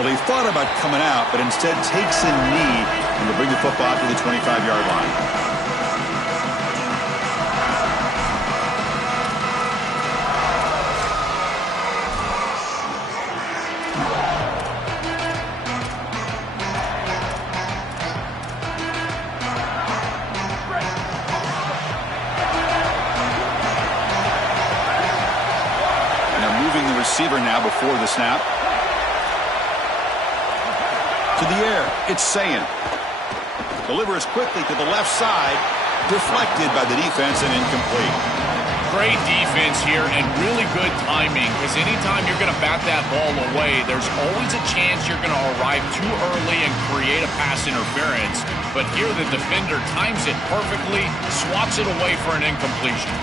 Well, he thought about coming out, but instead takes a knee and will bring the football to the 25-yard line. Receiver now before the snap. To the air, it's Sayin. Delivers quickly to the left side. Deflected by the defense and incomplete. Great defense here and really good timing, because anytime you're going to bat that ball away, there's always a chance you're going to arrive too early and create a pass interference. But here the defender times it perfectly, swats it away for an incompletion.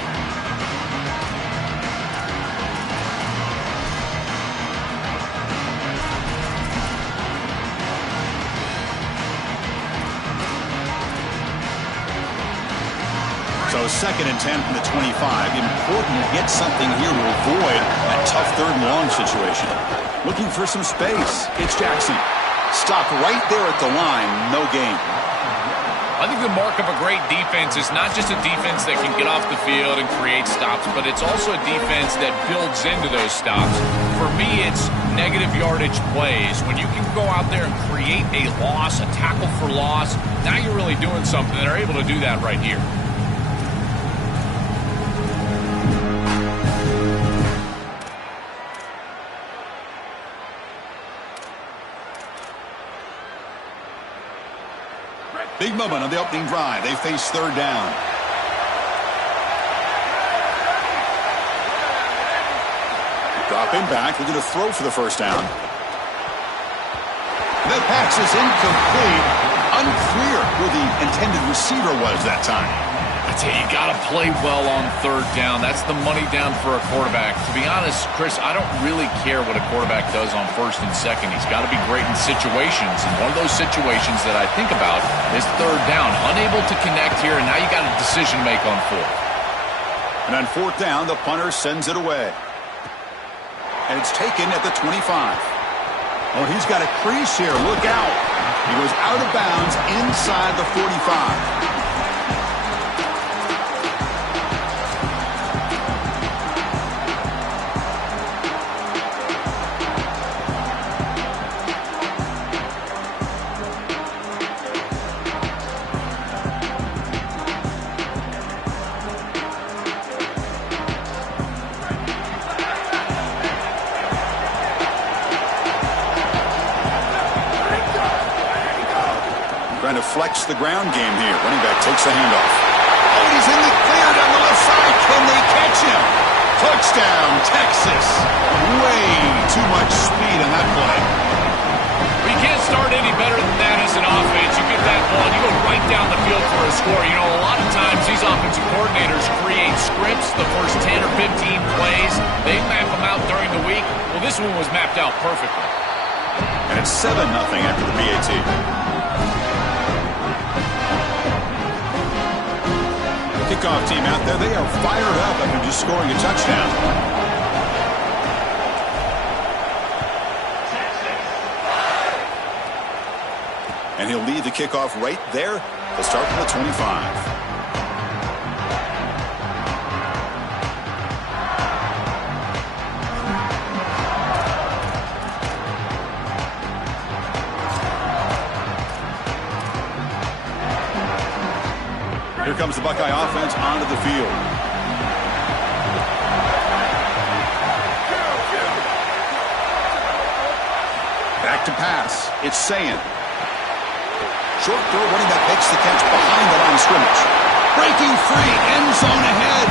So 2nd and 10 from the 25. Important to get something here to avoid that tough 3rd and long situation. Looking for some space. It's Jackson. Stopped right there at the line. No gain. I think the mark of a great defense is not just a defense that can get off the field and create stops, but it's also a defense that builds into those stops. For me, it's negative yardage plays. When you can go out there and create a loss, a tackle for loss, now you're really doing something. They're able to do that right here. Big moment on the opening drive. They face 3rd down. Dropping back. They're going to throw for the 1st down. The pass is incomplete. Unclear who the intended receiver was that time. I tell you, you got to play well on 3rd down. That's the money down for a quarterback. To be honest, Chris, I don't really care what a quarterback does on 1st and 2nd. He's got to be great in situations. And one of those situations that I think about is 3rd down. Unable to connect here, and now you got a decision to make on 4th. And on 4th down, the punter sends it away. And it's taken at the 25. Oh, he's got a crease here. Look out. He goes out of bounds inside the 45. Trying to flex the ground game here. Running back takes the handoff. Oh, he's in the clear down the left side. Can they catch him? Touchdown, Texas. Way too much speed on that play. Well, you can't start any better than that as an offense. You get that ball, you go right down the field for a score. You know, a lot of times these offensive coordinators create scripts the first 10 or 15 plays. They map them out during the week. Well, this one was mapped out perfectly. And it's 7-0 after the PAT. Kickoff team out there, they are fired up after just scoring a touchdown. And he'll lead the kickoff right there. They'll start from the 25. Here comes the Buckeye offense onto the field. Back to pass. It's Sayin. Short throw, running back makes the catch behind the line of scrimmage. Breaking free, end zone ahead.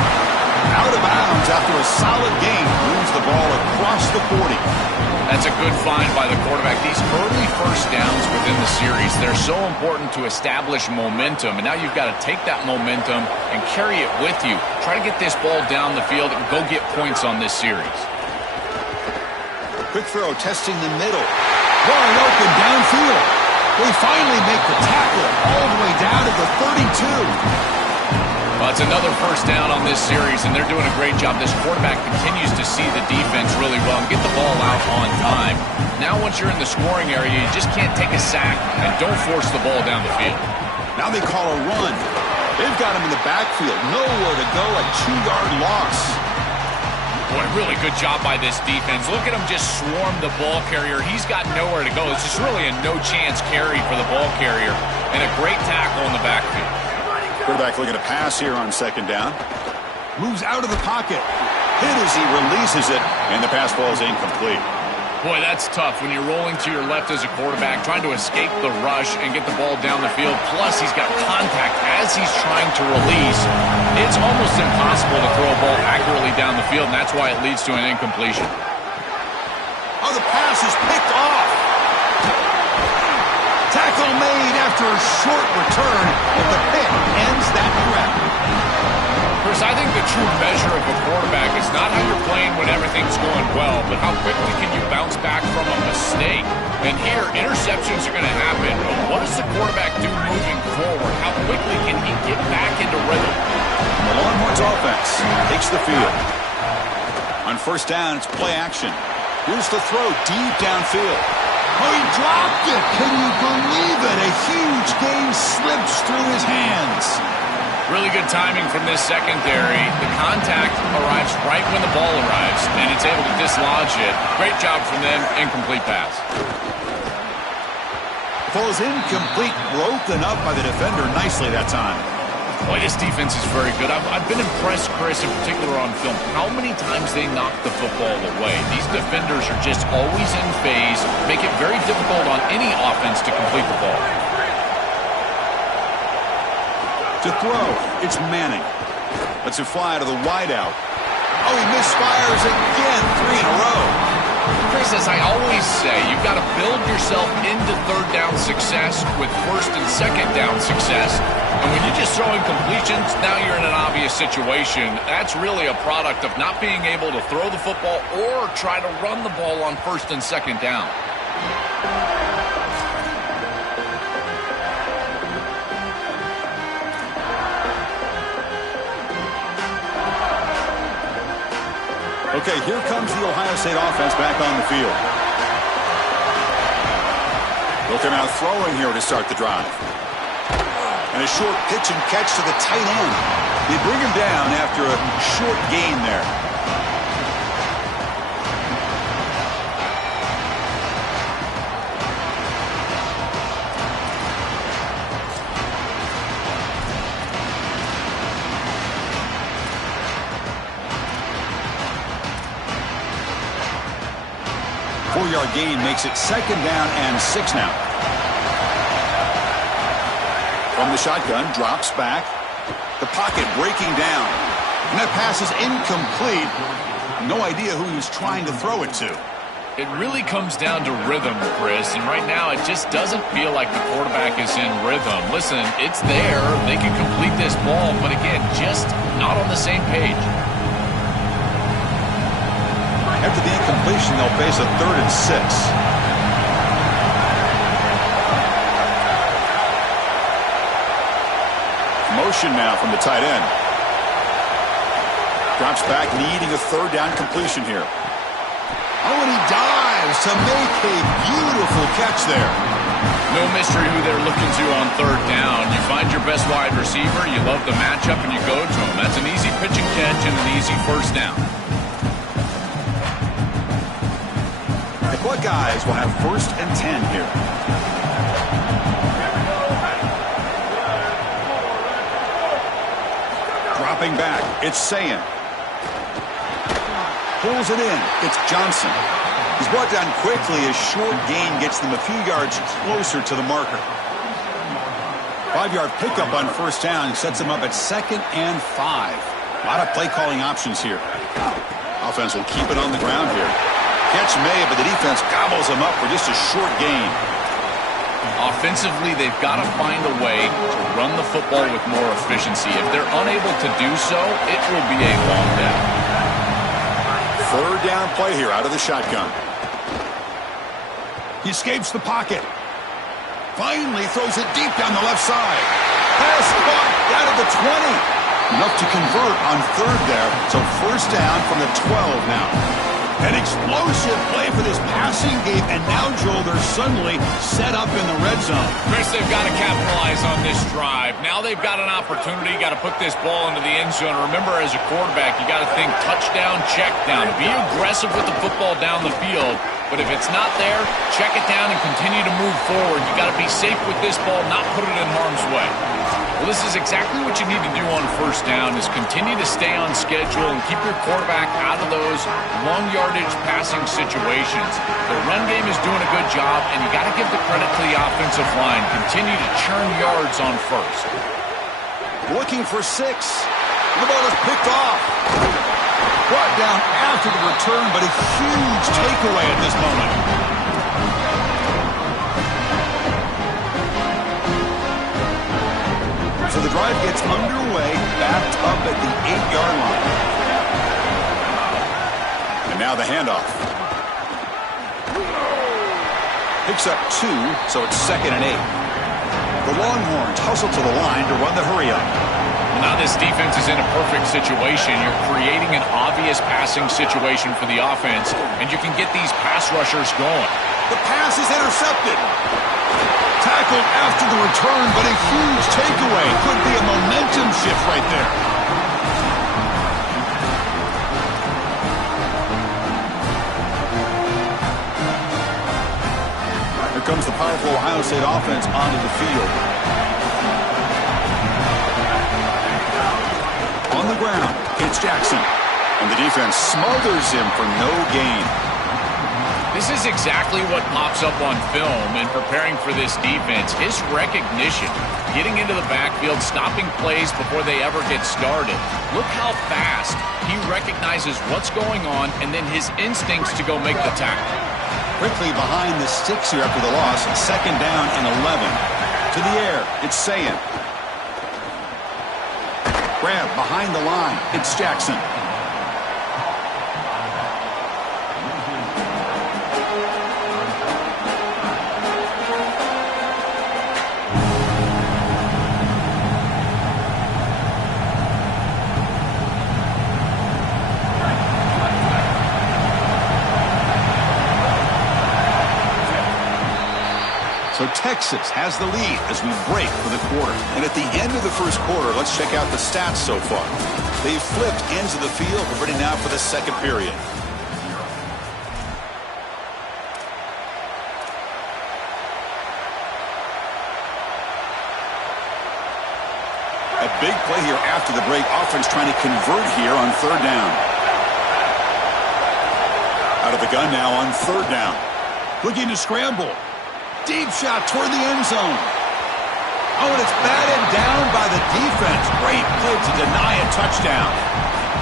Out of bounds after a solid gain. Moves the ball across the 40. That's a good find by the quarterback. These early 1st downs within the series, they're so important to establish momentum. And now you've got to take that momentum and carry it with you. Try to get this ball down the field and go get points on this series. Quick throw, testing the middle. Wide open downfield. They finally make the tackle all the way down to the 32. Well, it's another first down on this series, and they're doing a great job. This quarterback continues to see the defense really well and get the ball out on time. Now once you're in the scoring area, you just can't take a sack and don't force the ball down the field. Now they call a run. They've got him in the backfield. Nowhere to go, a 2-yard loss. Boy, really good job by this defense. Look at him just swarm the ball carrier. He's got nowhere to go. It's just really a no-chance carry for the ball carrier, and a great tackle in the backfield. Quarterback looking to pass here on second down. Moves out of the pocket. Hit as he releases it, and the pass ball is incomplete. Boy, that's tough when you're rolling to your left as a quarterback, trying to escape the rush and get the ball down the field. Plus, he's got contact as he's trying to release. It's almost impossible to throw a ball accurately down the field, and that's why it leads to an incompletion. Oh, the pass is picked off. Tackle made after a short return, but the pick ends that threat. Chris, I think the true measure of a quarterback is not how you're playing when everything's going well, but how quickly can you bounce back from a mistake. And here, interceptions are going to happen, but what does the quarterback do moving forward? How quickly can he get back into rhythm? The Longhorns offense takes the field. On first down, it's play action. Here's the throw deep downfield. Oh, he dropped it. Can you believe it? A huge gain slips through his hands. Really good timing from this secondary. The contact arrives right when the ball arrives, and it's able to dislodge it. Great job from them. Incomplete pass. Falls incomplete, broken up by the defender nicely that time. Boy, this defense is very good. I've been impressed, Chris, in particular on film, how many times they knock the football away. These defenders are just always in phase, make it very difficult on any offense to complete the ball. To throw, it's Manning. Lets it fly to the wideout. Oh, he misfires again, 3 in a row. Chris, as I always say, you've got to build yourself into third down success with first and second down success. And when you're just throwing completions, now you're in an obvious situation. That's really a product of not being able to throw the football or try to run the ball on first and second down. Okay, here comes the Ohio State offense back on the field. Looking out throwing here to start the drive. And a short pitch and catch to the tight end. They bring him down after a short gain there. Four-yard gain makes it second down and 6 now. From the shotgun, drops back. The pocket breaking down. And that pass is incomplete. No idea who he was trying to throw it to. It really comes down to rhythm, Chris, and right now it just doesn't feel like the quarterback is in rhythm. Listen, it's there. They can complete this ball, but again, just not on the same page. After the incompletion, they'll face a 3rd and 6. Motion now from the tight end. Drops back, needing a 3rd down completion here. Oh, and he dives to make a beautiful catch there. No mystery who they're looking to on 3rd down. You find your best wide receiver, you love the matchup, and you go to him. That's an easy pitch and catch and an easy 1st down. The Buckeyes will have 1st and 10 here. Dropping back, it's Sayin. Pulls it in, it's Johnson. He's brought down quickly as short gain gets them a few yards closer to the marker. 5-yard pickup on 1st down sets them up at 2nd and 5. A lot of play calling options here. Offense will keep it on the ground here. Catch made, but the defense gobbles him up for just a short gain. Offensively, they've got to find a way to run the football with more efficiency. If they're unable to do so, it will be a long day. 3rd down play here out of the shotgun. He escapes the pocket. Finally throws it deep down the left side. Pass caught out of the 20. Enough to convert on third there. So first down from the 12 now. An explosive play for this passing game, and now, Joel, they're suddenly set up in the red zone. Chris, they've got to capitalize on this drive. Now they've got an opportunity, got to put this ball into the end zone. Remember, as a quarterback, you got to think touchdown, check down. Be aggressive with the football down the field, but if it's not there, check it down and continue to move forward. You got to be safe with this ball, not put it in harm's way. Well, this is exactly what you need to do on first down, is continue to stay on schedule and keep your quarterback out of those long yardage passing situations. The run game is doing a good job, and you got to give the credit to the offensive line. Continue to churn yards on first. Looking for 6. The ball is picked off. Brought down after the return, but a huge takeaway at this moment. So the drive gets underway, backed up at the 8-yard line. And now the handoff. Picks up 2, so it's 2nd and 8. The Longhorns hustle to the line to run the hurry-up. Now this defense is in a perfect situation. You're creating an obvious passing situation for the offense, and you can get these pass rushers going. The pass is intercepted. Tackled after the return, but a huge takeaway. Could be a momentum shift right there. Here comes the powerful Ohio State offense onto the field. On the ground, it's Jackson. And the defense smothers him for no gain. This is exactly what pops up on film in preparing for this defense. His recognition, getting into the backfield, stopping plays before they ever get started. Look how fast he recognizes what's going on and then his instincts to go make the tackle. Quickly behind the sticks here after the loss. 2nd down and 11. To the air, it's Sayin. Grab behind the line, it's Jackson. So Texas has the lead as we break for the quarter. And at the end of the first quarter, let's check out the stats so far. They've flipped ends of the field. We're ready now for the second period. A big play here after the break. Offense trying to convert here on 3rd down. Out of the gun now on 3rd down. Looking to scramble. Deep shot toward the end zone. Oh, and it's batted down by the defense. Great play to deny a touchdown.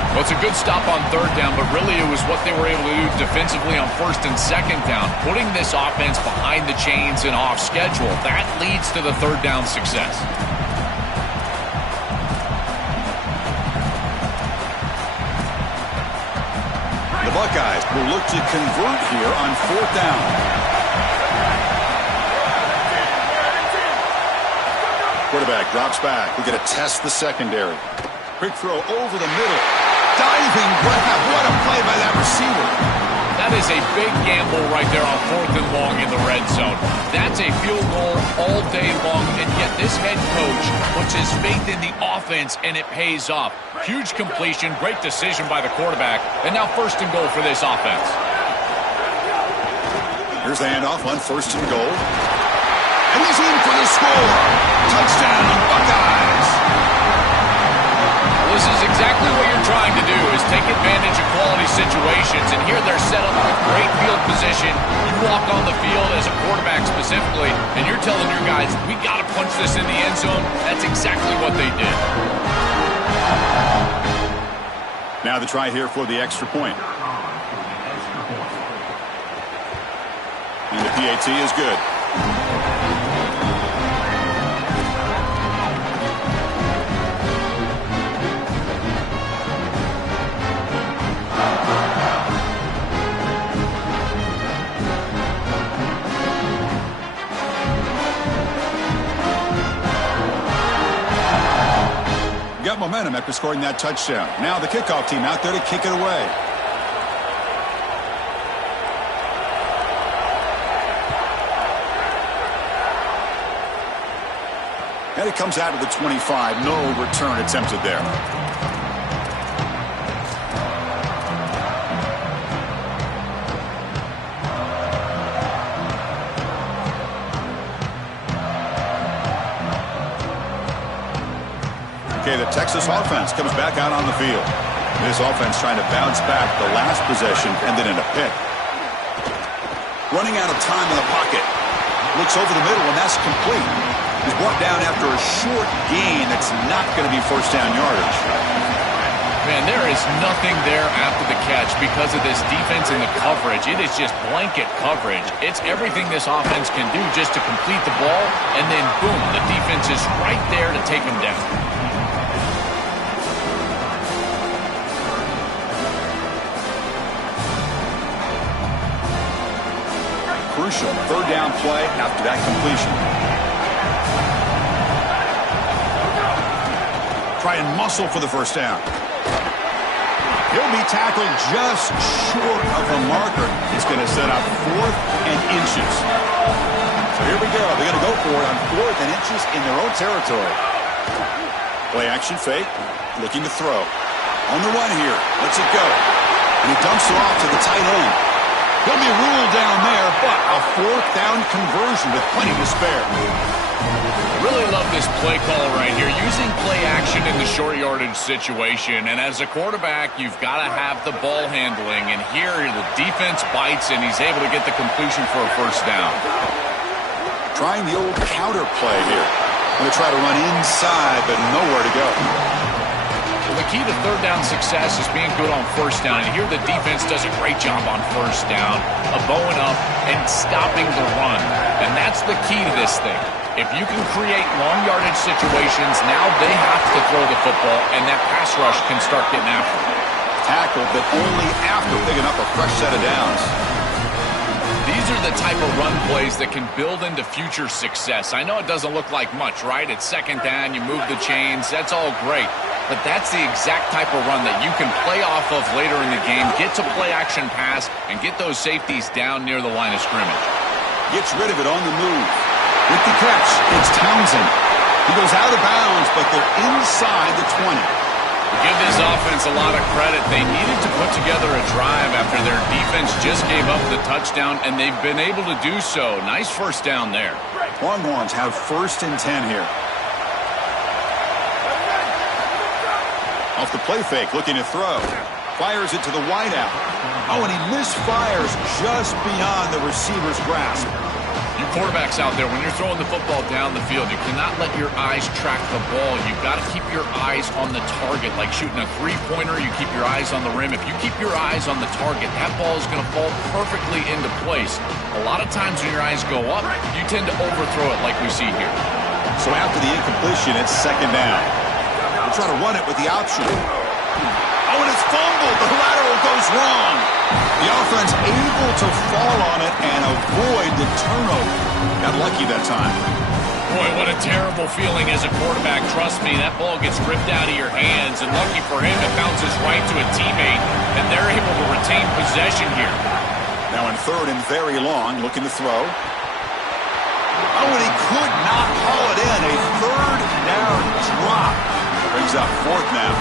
Well, it's a good stop on 3rd down, but really it was what they were able to do defensively on 1st and 2nd down, putting this offense behind the chains and off schedule. That leads to the 3rd down success. The Buckeyes will look to convert here on 4th down. Quarterback drops back. We're going to test the secondary. Quick throw over the middle. Diving grab. What a play by that receiver. That is a big gamble right there on 4th and long in the red zone. That's a field goal all day long, and yet this head coach puts his faith in the offense, and it pays off. Huge completion, great decision by the quarterback, and now 1st and goal for this offense. Here's the handoff on 1st and goal. And he's in for the score. Touchdown, Buckeyes. Well, this is exactly what you're trying to do, is take advantage of quality situations. And here they're set up with great field position. You walk on the field as a quarterback specifically, and you're telling your guys, we got to punch this in the end zone. That's exactly what they did. Now the try here for the extra point. And the PAT is good. Got momentum halftime after scoring that touchdown. Now the kickoff team out there to kick it away. And it comes out of the 25. No return attempted there. Okay, the Texas offense comes back out on the field. This offense trying to bounce back. The last possession ended in a pick. Running out of time in the pocket. Looks over the middle, and that's complete. He's brought down after a short gain that's not going to be first down yardage. Man, there is nothing there after the catch because of this defense and the coverage. It is just blanket coverage. It's everything this offense can do just to complete the ball, and then boom, the defense is right there to take him down. Crucial third down play after that completion. Try and muscle for the first down. He'll be tackled just short of the marker. It's going to set up 4th and inches. So here we go. They're going to go for it on 4th and inches in their own territory. Play action fake. Looking to throw. On the run here. Lets it go. And he dumps it off to the tight end. He'll be ruled down there, but a 4th down conversion with plenty to spare. Really love this play call right here. Using play action in the short yardage situation. And as a quarterback, you've got to have the ball handling. And here the defense bites, and he's able to get the completion for a first down. Trying the old counter play here. Going to try to run inside, but nowhere to go. Well, the key to third down success is being good on first down. And here the defense does a great job on first down, bowing up and stopping the run. And that's the key to this thing. If you can create long yardage situations, now they have to throw the football, and that pass rush can start getting after them. Tackled, but only after picking up a fresh set of downs. These are the type of run plays that can build into future success. I know it doesn't look like much, right? It's second down, you move the chains, that's all great. But that's the exact type of run that you can play off of later in the game, get to play action pass, and get those safeties down near the line of scrimmage. Gets rid of it on the move. With the catch, it's Townsend. He goes out of bounds, but they're inside the 20. Give this offense a lot of credit. They needed to put together a drive after their defense just gave up the touchdown, and they've been able to do so. Nice first down there. Longhorns have 1st and 10 here. Off the play fake, looking to throw. Fires it to the wideout. Oh, and he misfires just beyond the receiver's grasp. You quarterbacks out there, when you're throwing the football down the field, you cannot let your eyes track the ball. You've got to keep your eyes on the target. Like shooting a three-pointer, you keep your eyes on the rim. If you keep your eyes on the target, that ball is going to fall perfectly into place. A lot of times when your eyes go up, you tend to overthrow it like we see here. So after the incompletion, it's second down. We'll try to run it with the option. Oh, and it's fumbled. The lateral goes wrong. The offense able to fall on it and avoid the turnover. Got lucky that time. Boy, what a terrible feeling as a quarterback. Trust me, that ball gets ripped out of your hands, and lucky for him, it bounces right to a teammate, and they're able to retain possession here. Now in 3rd and very long, looking to throw. Oh, and he could not haul it in. A 3rd down drop. Brings up 4th now.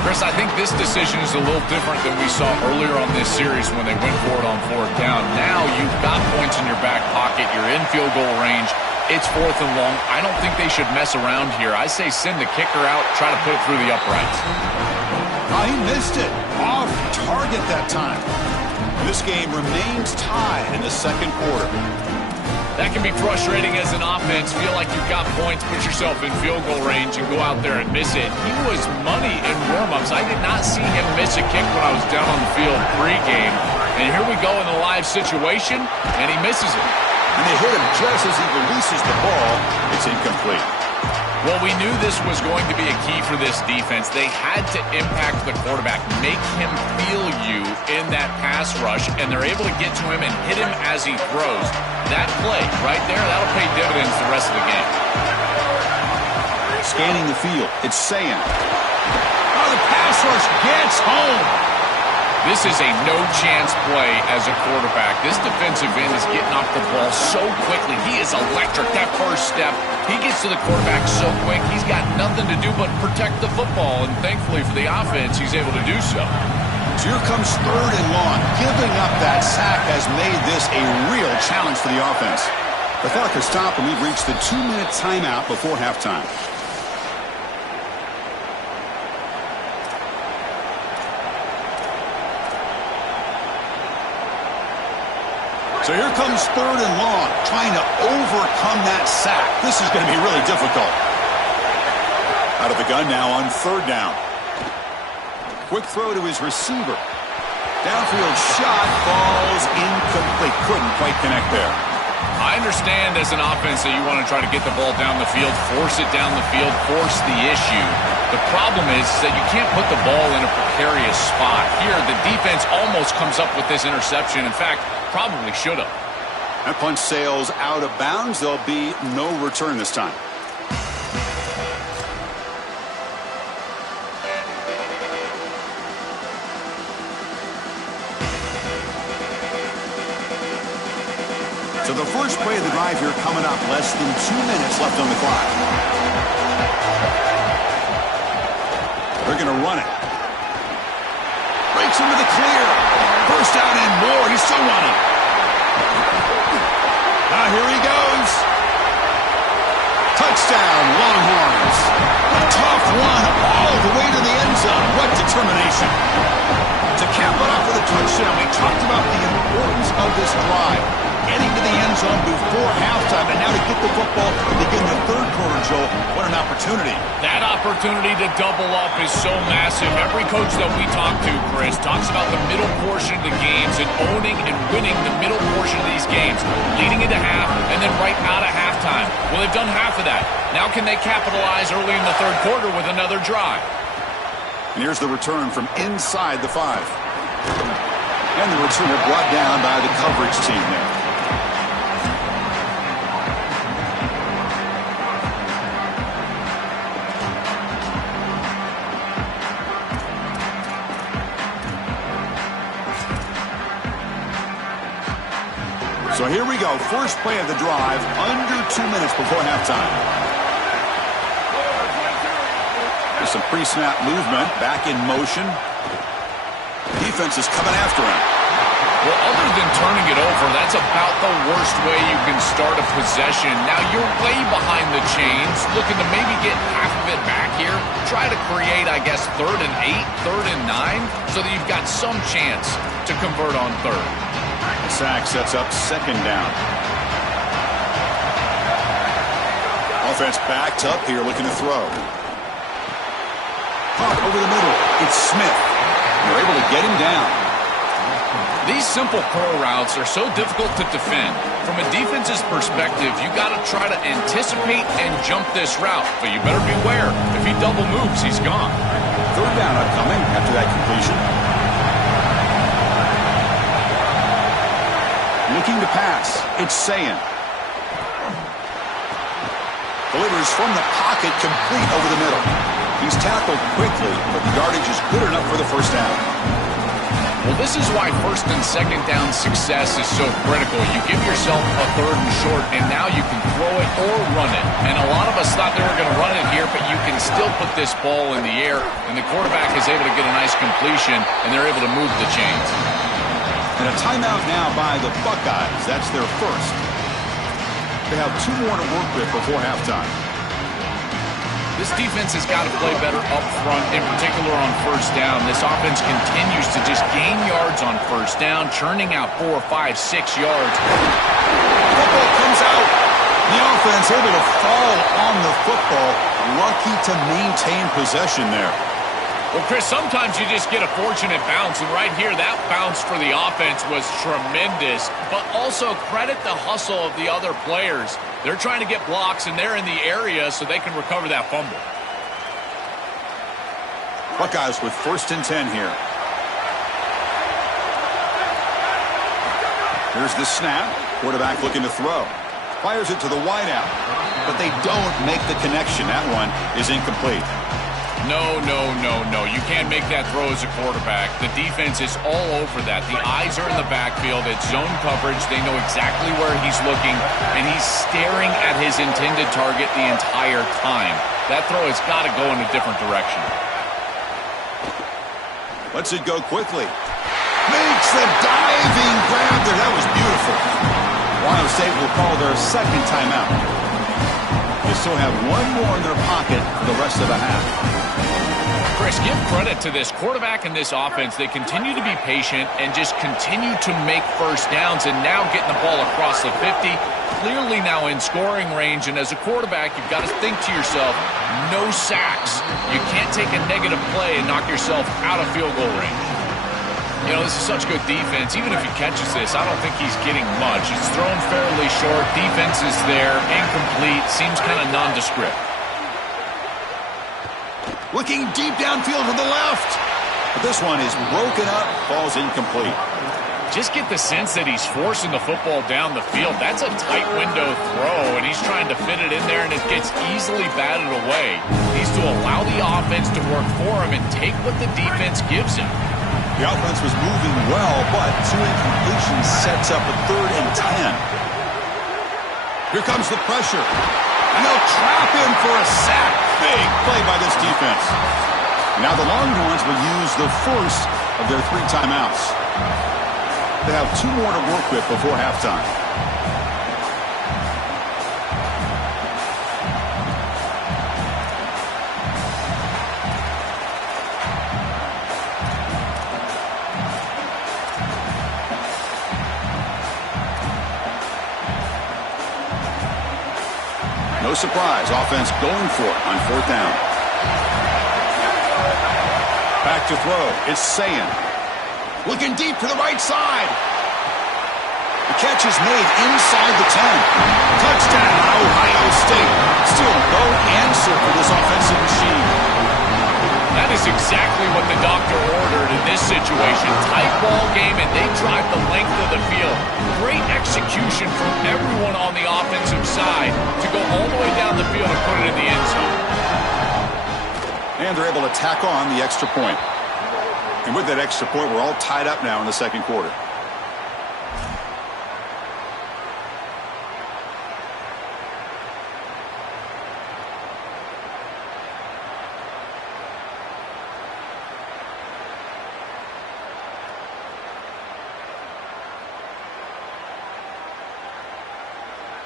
Chris, I think this decision is a little different than we saw earlier on this series when they went for it on 4th down. Now you've got points in your back pocket. You're in field goal range. It's 4th and long. I don't think they should mess around here. I say send the kicker out, try to put it through the uprights. Oh, he missed it. Off target that time. This game remains tied in the 2nd quarter. That can be frustrating as an offense. Feel like you've got points, put yourself in field goal range, and go out there and miss it. He was money in warm-ups. I did not see him miss a kick when I was down on the field pre-game. And here we go in the live situation, and he misses it. And they hit him just as he releases the ball. It's incomplete. Well, we knew this was going to be a key for this defense. They had to impact the quarterback, make him feel you in that pass rush, and they're able to get to him and hit him as he throws. That play right there, that'll pay dividends the rest of the game. Scanning the field, it's Sayan. the pass rush gets home. This is a no-chance play as a quarterback. This defensive end is getting off the ball so quickly. He is electric. That first step, he gets to the quarterback so quick, he's got nothing to do but protect the football, and thankfully for the offense, he's able to do so. So here comes 3rd and long. Giving up that sack has made this a real challenge for the offense. The clock has stopped, and we've reached the 2-minute timeout before halftime. So here comes 3rd and long, trying to overcome that sack. This is going to be really difficult. Out of the gun now on 3rd down. Quick throw to his receiver. Downfield shot falls incomplete. Couldn't quite connect there. I understand as an offense that you want to try to get the ball down the field, force it down the field, force the issue. The problem is that you can't put the ball in a precarious spot. Here, the defense almost comes up with this interception. In fact, probably should have. That punch sails out of bounds. There'll be no return this time. So the first play of the drive here coming up. Less than 2 minutes left on the clock. They're going to run it. Breaks into the clear. First down and more. He's still running. Now here he goes. Touchdown, Longhorns. A tough one all the way to the end zone. What determination. To cap it off with a touchdown, we talked about the importance of this drive. Getting to the end zone before halftime, and now to get the football to begin the 3rd quarter, Joel. What an opportunity. That opportunity to double up is so massive. Every coach that we talk to, Chris, talks about the middle portion of the games and owning and winning the middle portion of these games, leading into half and then right out of halftime. Well, they've done half of that. Now can they capitalize early in the 3rd quarter with another drive? And here's the return from inside the 5. And the returner brought down by the coverage team there. So here we go. First play of the drive, under 2 minutes before halftime. There's some pre-snap movement, back in motion. Defense is coming after him. Well, other than turning it over, that's about the worst way you can start a possession. Now, you're way behind the chains, looking to maybe get half of it back here. Try to create, I guess, 3rd and 8, 3rd and 9, so that you've got some chance to convert on 3rd. The sack sets up 2nd down. Offense backed up here, looking to throw. Pop over the middle. It's Smith. They're able to get him down. These simple curl routes are so difficult to defend. From a defense's perspective, you got to try to anticipate and jump this route, but you better beware. If he double moves, he's gone. 3rd down upcoming after that completion. Looking to pass. It's Sayin. Delivers from the pocket, complete over the middle. He's tackled quickly, but the yardage is good enough for the first down. Well, this is why 1st and 2nd down success is so critical. You give yourself a 3rd and short, and now you can throw it or run it. And a lot of us thought they were going to run it here, but you can still put this ball in the air, and the quarterback is able to get a nice completion, and they're able to move the chains. And a timeout now by the Buckeyes. That's their first. They have 2 more to work with before halftime. This defense has got to play better up front, in particular on 1st down. This offense continues to just gain yards on 1st down, churning out 4, 5, 6 yards. Football comes out. The offense able to fall on the football. Lucky to maintain possession there. Well, Chris, sometimes you just get a fortunate bounce, and right here, that bounce for the offense was tremendous, but also credit the hustle of the other players. They're trying to get blocks, and they're in the area so they can recover that fumble. Buckeyes with 1st and 10 here. Here's the snap. Quarterback looking to throw. Fires it to the wideout, but they don't make the connection. That one is incomplete. No, no, no, no. You can't make that throw as a quarterback. The defense is all over that. The eyes are in the backfield. It's zone coverage. They know exactly where he's looking, and he's staring at his intended target the entire time. That throw has got to go in a different direction. Lets it go quickly. Makes the diving grab there. That was beautiful. Ohio State will call their second timeout. They still have one more in their pocket for the rest of the half. Chris, give credit to this quarterback and this offense. They continue to be patient and just continue to make first downs, and now getting the ball across the 50, clearly now in scoring range. And as a quarterback, you've got to think to yourself, no sacks. You can't take a negative play and knock yourself out of field goal range. You know, this is such good defense. Even if he catches this, I don't think he's getting much. It's thrown fairly short. Defense is there. Incomplete. Seems kind of nondescript. Looking deep downfield to the left. But this one is broken up. Falls incomplete. Just get the sense that he's forcing the football down the field. That's a tight window throw, and he's trying to fit it in there, and it gets easily batted away. He needs to allow the offense to work for him and take what the defense gives him. The offense was moving well, but two incompletions sets up a 3rd and 10. Here comes the pressure. And they'll trap him for a sack. Big play by this defense. Now the Longhorns will use the first of their 3 timeouts. They have 2 more to work with before halftime. No surprise, offense going for it on 4th down. Back to throw, it's Sayin. Looking deep to the right side. The catch is made inside the 10. Touchdown, Ohio State. Still no answer for this offensive machine. That is exactly what the doctor ordered in this situation. Tight ball game, and they drive the length of the field. Great execution from everyone on the offensive side to go all the way down the field and put it in the end zone. And they're able to tack on the extra point. And with that extra point, we're all tied up now in the second quarter.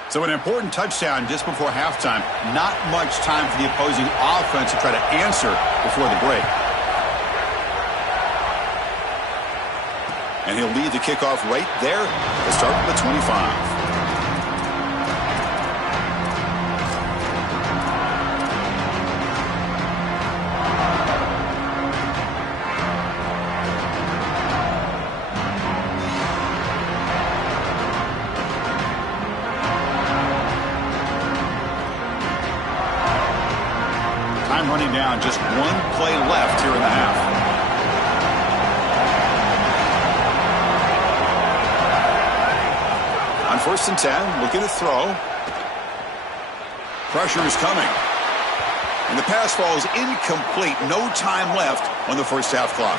So an important touchdown just before halftime. Not much time for the opposing offense to try to answer before the break. And he'll lead the kickoff right there to start from the 25. Time running down, just 1 play left here in the half. On 1st and 10, looking to throw. Pressure is coming. And the pass falls incomplete. No time left on the first half clock.